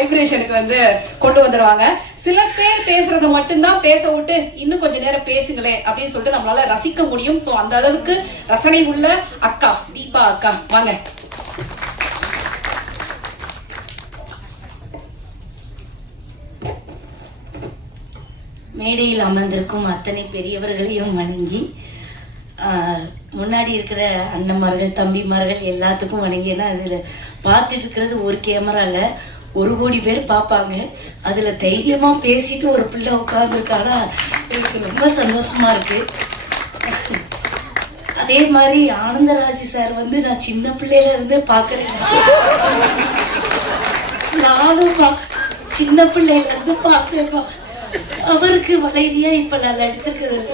வைப்ரேஷனுக்கு வந்து கொண்டு வந்துருவாங்க. சில பேர் பேசுறது மட்டும்தான் பேச விட்டு இன்னும் கொஞ்ச நேரம் பேசுங்களேன் அப்படின்னு சொல்லிட்டு நம்மளால ரசிக்க முடியும். சோ அந்த அளவுக்கு ரசனை உள்ள அக்கா தீபா அக்கா. வாங்க. மேடையில் அமர்ந்திருக்கும் அத்தனை பெரியவர்களையும் வணங்கி முன்னாடி இருக்கிற அண்ணன்மார்கள் தம்பிமார்கள் எல்லாத்துக்கும் வணங்கி ஏன்னா அதில் பார்த்துட்டு இருக்கிறது ஒரு கேமராவில் ஒரு கோடி பேர் பார்ப்பாங்க. அதில் தைரியமாக பேசிட்டு ஒரு பிள்ளை உட்காந்துருக்கானா எனக்கு ரொம்ப சந்தோஷமா இருக்கு. அதே மாதிரி ஆனந்தராஜி சார் வந்து நான் சின்ன பிள்ளையில இருந்தே பார்க்குறேன். நானும் சின்ன பிள்ளையில இருந்து பார்த்தேன்ப்பா அவருக்கு வளைவியா இப்ப நான் நடிச்சிருக்கிறது.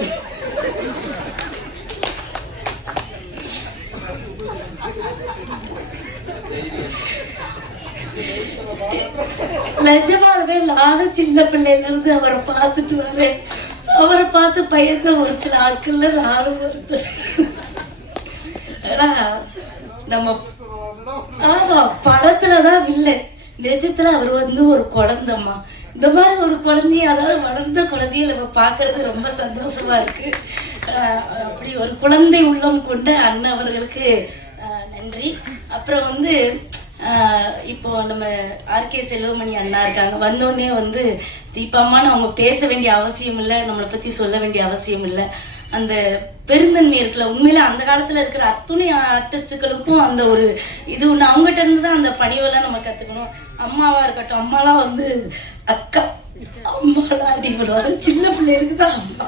நிஜமானவே நானும் சின்ன பிள்ளையில இருந்து அவரை பார்த்துட்டு வரேன். அவரை பார்த்து பயந்த ஒரு சில ஆட்கள்ல நானும் வருது. ஆனா நம்ம ஆமா படத்துலதான் வில்லன். நிஜத்துல அவர் வந்து ஒரு குழந்தம்மா. இந்த மாதிரி ஒரு குழந்தைய அதாவது வளர்ந்த குழந்தைய நம்ம பார்க்கறது ரொம்ப சந்தோஷமா இருக்கு. அப்படி ஒரு குழந்தை உள்ளம் கொண்ட அண்ணன் அவர்களுக்கு நன்றி. அப்புறம் வந்து இப்போ நம்ம ஆர்கே செல்வமணி அண்ணா இருக்காங்க. வந்தோடனே வந்து தீபாமான்னு அவங்க பேச வேண்டிய அவசியம் இல்லை. நம்மளை பத்தி சொல்ல வேண்டிய அவசியம் இல்லை. அந்த பெருந்தன்மை இருக்குல்ல உண்மையில அந்த காலத்துல இருக்கிற அத்துணை ஆர்டிஸ்டுகளுக்கும் அந்த ஒரு இது ஒண்ணு. அவங்ககிட்ட இருந்து தான் அந்த பணிவெல்லாம் நம்ம கத்துக்கணும். அம்மாவா இருக்கட்டும் அம்மாலாம் வந்து அக்கா அம்மாலாம் அடி பண்ணுவாங்க சின்ன பிள்ளைகளுக்கு தான் அம்மா.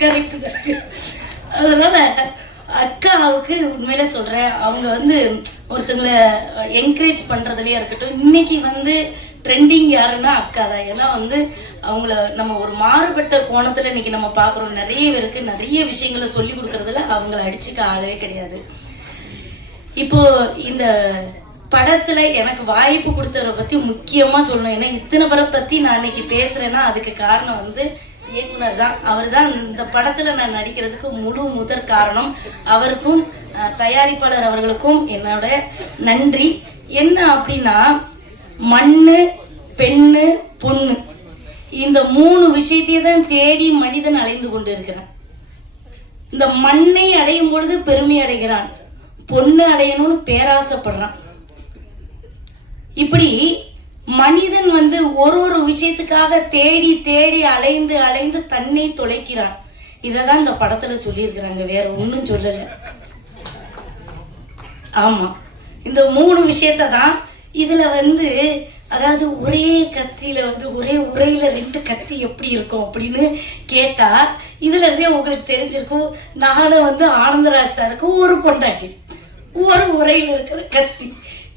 கரெக்டு தான். அதனால அக்காவுக்கு உண்மையில சொல்றேன். அவங்க வந்து ஒருத்தங்களை என்கரேஜ் பண்றதுலயே இருக்கட்டும் இன்னைக்கு வந்து ட்ரெண்டிங் யாருன்னா அக்கா தான். ஏன்னா வந்து அவங்கள நம்ம ஒரு மாறுபட்ட கோணத்துல இன்னைக்கு நம்ம பாக்குறோம் நிறைய பேருக்கு நிறைய விஷயங்களை சொல்லி கொடுக்கறதுல அவங்கள அடிச்சுக்க ஆளே கிடையாது. இப்போ இந்த படத்துல எனக்கு வாய்ப்பு கொடுத்தவரை பத்தி முக்கியமா சொல்லணும். ஏன்னா இத்தனை பேரை பத்தி நான் இன்னைக்கு பேசுறேன்னா அதுக்கு காரணம் வந்து இயக்குனர் தான். அவர் தான் இந்த படத்துல நான் நடிக்கிறதுக்கு முழு முதற் காரணம். அவருக்கும் தயாரிப்பாளர் அவர்களுக்கும் என்னோட நன்றி. என்ன அப்படின்னா மண்ணு பெண்ணு பொண்ணு. இந்த மூணு விஷயத்தையும் தான் தேடி மனிதன் அலைந்து கொண்டு இருக்கிறான் இந்த மண்ணை அடையும் பொழுது பெருமை அடைகிறான். பொண்ணு அடையணும்னு பேராசைப்படுறான். இப்படி மனிதன் வந்து ஒரு ஒரு விஷயத்துக்காக தேடி தேடி அலைந்து அலைந்து தன்னை தொலைக்கிறான். இததான் இந்த படத்துல சொல்லியிருக்கிறாங்க. வேற ஒன்றும் சொல்லல. ஆமாம் இந்த மூணு விஷயத்த தான் இதில் வந்து அதாவது ஒரே கத்தியில் வந்து ஒரே உரையில் ரெண்டு கத்தி எப்படி இருக்கும் அப்படின்னு கேட்டால் இதுலேருந்தே உங்களுக்கு தெரிஞ்சிருக்கும். நானும் வந்து ஆனந்தராஜ் சாருக்கு ஒரு பொண்டாட்டி. ஒரு உரையில் இருக்கிற கத்தி.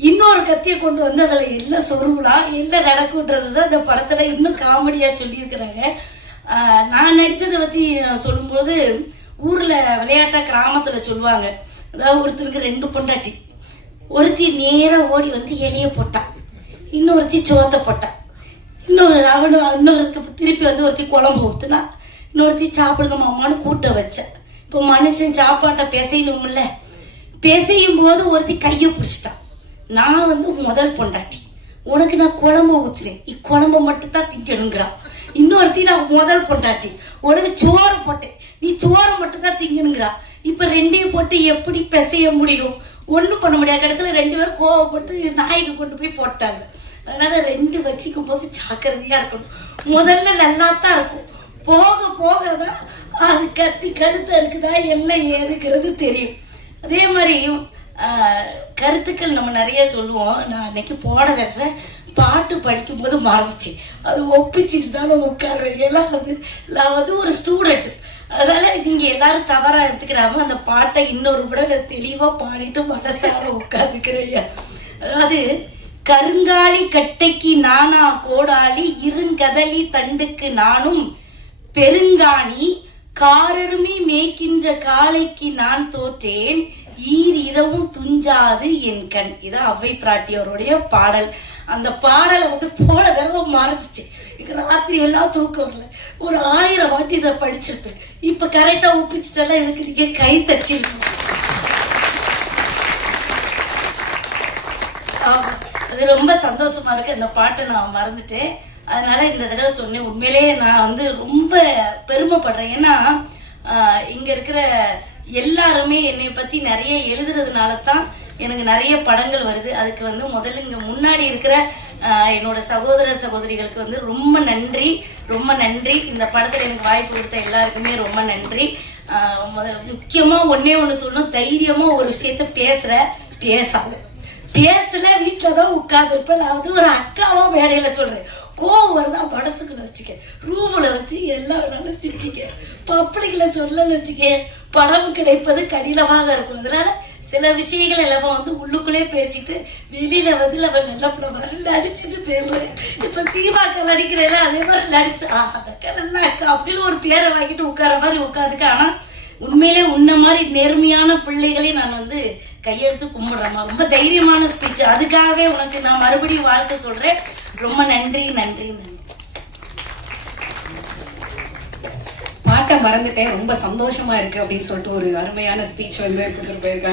இன்னொரு கத்தியை கொண்டு வந்து அதில் எல்லாம் சொருகலாம் எல்லாம் நடக்குன்றது தான் இந்த படத்தில் இன்னும் காமெடியாக சொல்லியிருக்கிறாங்க. நான் நடித்ததை பற்றி சொல்லும்போது ஊரில் விளையாட்டாக கிராமத்தில் சொல்லுவாங்க. அதாவது ஒருத்தனுக்கு ரெண்டு பொண்டாட்டி. ஒருத்தி நேராக ஓடி வந்து எலிய போட்டான் இன்னொருத்தி சோத்த போட்டான் இன்னொரு அவனு இன்னொருக்கு திருப்பி வந்து ஒருத்தி குழம்பு ஊத்துனா இன்னொருத்தி சாப்பிடுங்க மாமான்னு கூட்ட வச்சேன் இப்போ மனுஷன் சாப்பாட்டை பிசையணும்ல. பிசையும் போது ஒருத்தி கையை பிடிச்சிட்டான் நான் வந்து முதல் பொண்டாட்டி. உனக்கு நான் குழம்பு ஊற்றுனேன் இக்குழம்பு மட்டும் மட்டும்தான் திங்கணுங்கிறான் இன்னொருத்தி நான் முதல் பொண்டாட்டி. உனக்கு சோறு போட்டேன். நீ சோறு மட்டும்தான் திங்கணுங்கிறான் இப்போ ரெண்டையும் போட்டு எப்படி பிசைய முடியும்? ஒன்றும் பண்ண முடியாது. கடைசியில் ரெண்டு பேரும் கோவப்பட்டு நாய்க்கு கொண்டு போய் போட்டாங்க. அதனால ரெண்டு வச்சுக்கும் போது ஜாக்கிரதையாக இருக்கணும். முதல்ல நல்லா தான் இருக்கும். போக போக தான் அது கத்தி கருத்தா இருக்குதா எல்லாம் ஏதுங்கிறது தெரியும். அதே மாதிரி கருத்துக்கள் நம்ம நிறைய சொல்லுவோம். நான் அன்னைக்கு போன தடவை பாட்டு படிக்கும்போது மறந்துச்சு அது ஒப்பிச்சுட்டு தான் நான் ஏன்னா வந்து நான் வந்து ஒரு ஸ்டூடெண்ட் அதனால நீங்க எல்லாரும் தவறா எடுத்துக்கிறாம அந்த பாட்டை இன்னொரு கூட தெளிவா பாடிட்டு மனசார உட்காந்துக்கிறையா அதாவது கருங்காலி கட்டைக்கு நானா கோடாலி இருங்கதலி தண்டுக்கு நானும் பெருங்காணி காரருமே மேய்க்கின்ற காளைக்கு நான் தோற்றேன். ஈர் இரவும் துஞ்சாது என் கண். இதான் அவ்வை பிராட்டியவருடைய பாடல். அந்த பாடலை வந்து போன தடவை மறந்துச்சு எனக்கு ராத்திரி எல்லாம் தூக்கம் வரல. ஒரு ஆயிரம் வாட்டி இதை படிச்சிருப்பேன். இப்ப கரெக்டா ஒப்பிச்சிட்டெல்லாம் இதுக்கு நீங்க கை தச்சிருக்கணும் ஆமா. அது ரொம்ப சந்தோஷமா இருக்கு. இந்த பாட்டை நான் மறந்துட்டேன். அதனால இந்த தடவை சொன்னேன். உண்மையிலேயே நான் வந்து ரொம்ப பெருமைப்படுறேன். ஏன்னா இங்க இருக்கிற எல்லாருமே என்னை பத்தி நிறைய எழுதுறதுனால தான் எனக்கு நிறைய படங்கள் வருது. அதுக்கு வந்து முதல்ல இங்க முன்னாடி இருக்கிற என்னோட சகோதர சகோதரிகளுக்கு வந்து ரொம்ப நன்றி. ரொம்ப நன்றி. இந்த படத்துல எனக்கு வாய்ப்பு கொடுத்த எல்லாருக்குமே ரொம்ப நன்றி. ஆஹ், முத- முக்கியமா ஒண்ணே சொல்லணும். தைரியமா ஒரு விஷயத்த பேசுற பேசாது. பேசல வீட்டில் தான் உட்காந்துருப்பேன் நான் வந்து ஒரு அக்காவா மேடையில் சொல்றேன். கோவம் வருதா மனசுக்குள்ள வச்சுக்க. ரூமில் வச்சு எல்லா வேணாலும் திட்டிக்க. பப்ளிக்கில் சொல்லல வச்சுக்க. படம் கிடைப்பது கடினமாக இருக்கும். அதனால சில விஷயங்கள் எல்லாமே வந்து உள்ளுக்குள்ளே பேசிட்டு வெளியில வந்து நம்ம நல்ல படம் வர நடிச்சிட்டு போயிடுறேன் இப்போ தீபாக்க நடிக்கிறேன்ல அதே மாதிரி நடிச்சுட்டு ஆஹ் அந்த அக்கா நல்லா அக்கா அப்படின்னு ஒரு பேரை வாங்கிட்டு உட்கார மாதிரி உட்காந்துக்க. ஆனால் உண்மையிலே உன்ன மாதிரி நேர்மையான பிள்ளைகளை நான் வந்து கையெழுத்து கும்பிடுறேம்மா. ரொம்ப தைரியமான ஸ்பீச் அதுக்காகவே உனக்கு நான் மறுபடியும் வாழ்த்து சொல்றேன். ரொம்ப நன்றி நன்றி நன்றி. பாட்டை மறந்துட்டேன். ரொம்ப சந்தோஷமா இருக்கு அப்படின்னு சொல்லிட்டு ஒரு அருமையான ஸ்பீச் வந்து கொடுத்துட்டு போயிருக்காங்க.